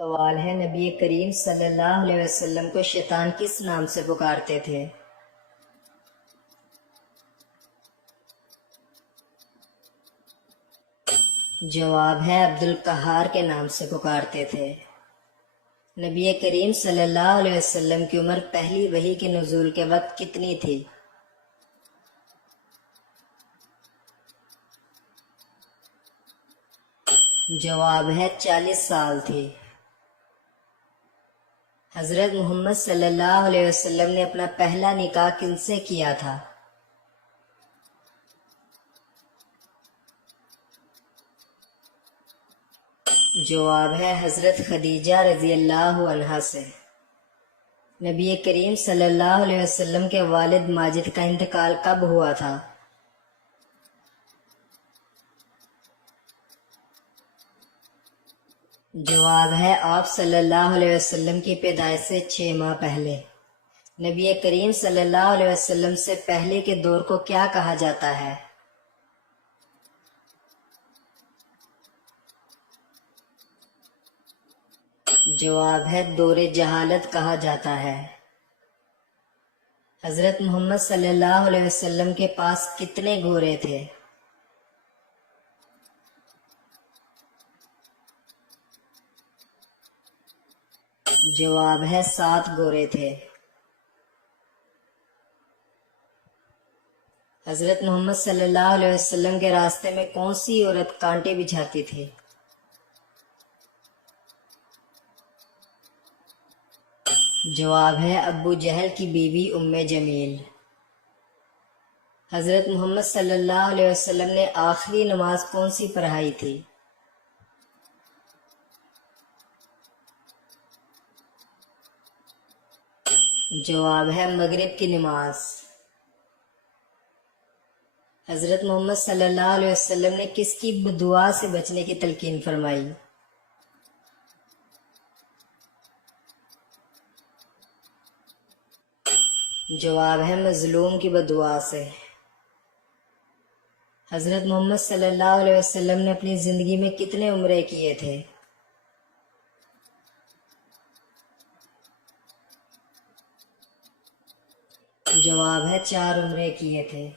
سوال ہے، نبی کریم صلی اللہ علیہ وسلم کو شیطان کس نام سے پکارتے تھے؟ جواب ہے عبد القہار کے نام سے پکارتے تھے۔ نبی کریم صلی اللہ علیہ وسلم کی عمر پہلی وحی کے نزول کے وقت کتنی تھی؟ جواب ہے 40 سال تھی۔ حضرت محمد صلی اللہ علیہ وسلم نے اپنا پہلا نکاح کن سے کیا تھا؟ جواب ہے حضرت خدیجہ رضی اللہ عنہا سے۔ نبی کریم صلی اللہ علیہ وسلم کے والد ماجد کا انتقال کب ہوا تھا؟ جواب ہے آپ صلی اللہ علیہ وسلم کی پیدائش سے 6 ماہ پہلے۔ نبی کریم صلی اللہ علیہ وسلم سے پہلے کے دور کو کیا کہا جاتا ہے؟ جواب ہے دور جہالت کہا جاتا ہے۔ حضرت محمد صلی اللہ علیہ وسلم کے پاس کتنے گھوڑے تھے؟ جواب ہے 7 گھوڑے تھے۔ حضرت محمد صلی اللہ علیہ وسلم کے راستے میں کون سی عورت کانٹے بچھاتی تھی؟ جواب ہے ابو جہل کی بیوی ام جمیل۔ حضرت محمد صلی اللہ علیہ وسلم نے آخری نماز کون سی پڑھائی تھی؟ جواب ہے مغرب کی نماز۔ حضرت محمد صلی اللہ علیہ وسلم نے کس کی بدعا سے بچنے کی تلقین فرمائی؟ جواب ہے مظلوم کی بدعا سے۔ حضرت محمد صلی اللہ علیہ وسلم نے اپنی زندگی میں کتنے عمرے کیے تھے؟ جواب ہے 4 عمرے کیے تھے۔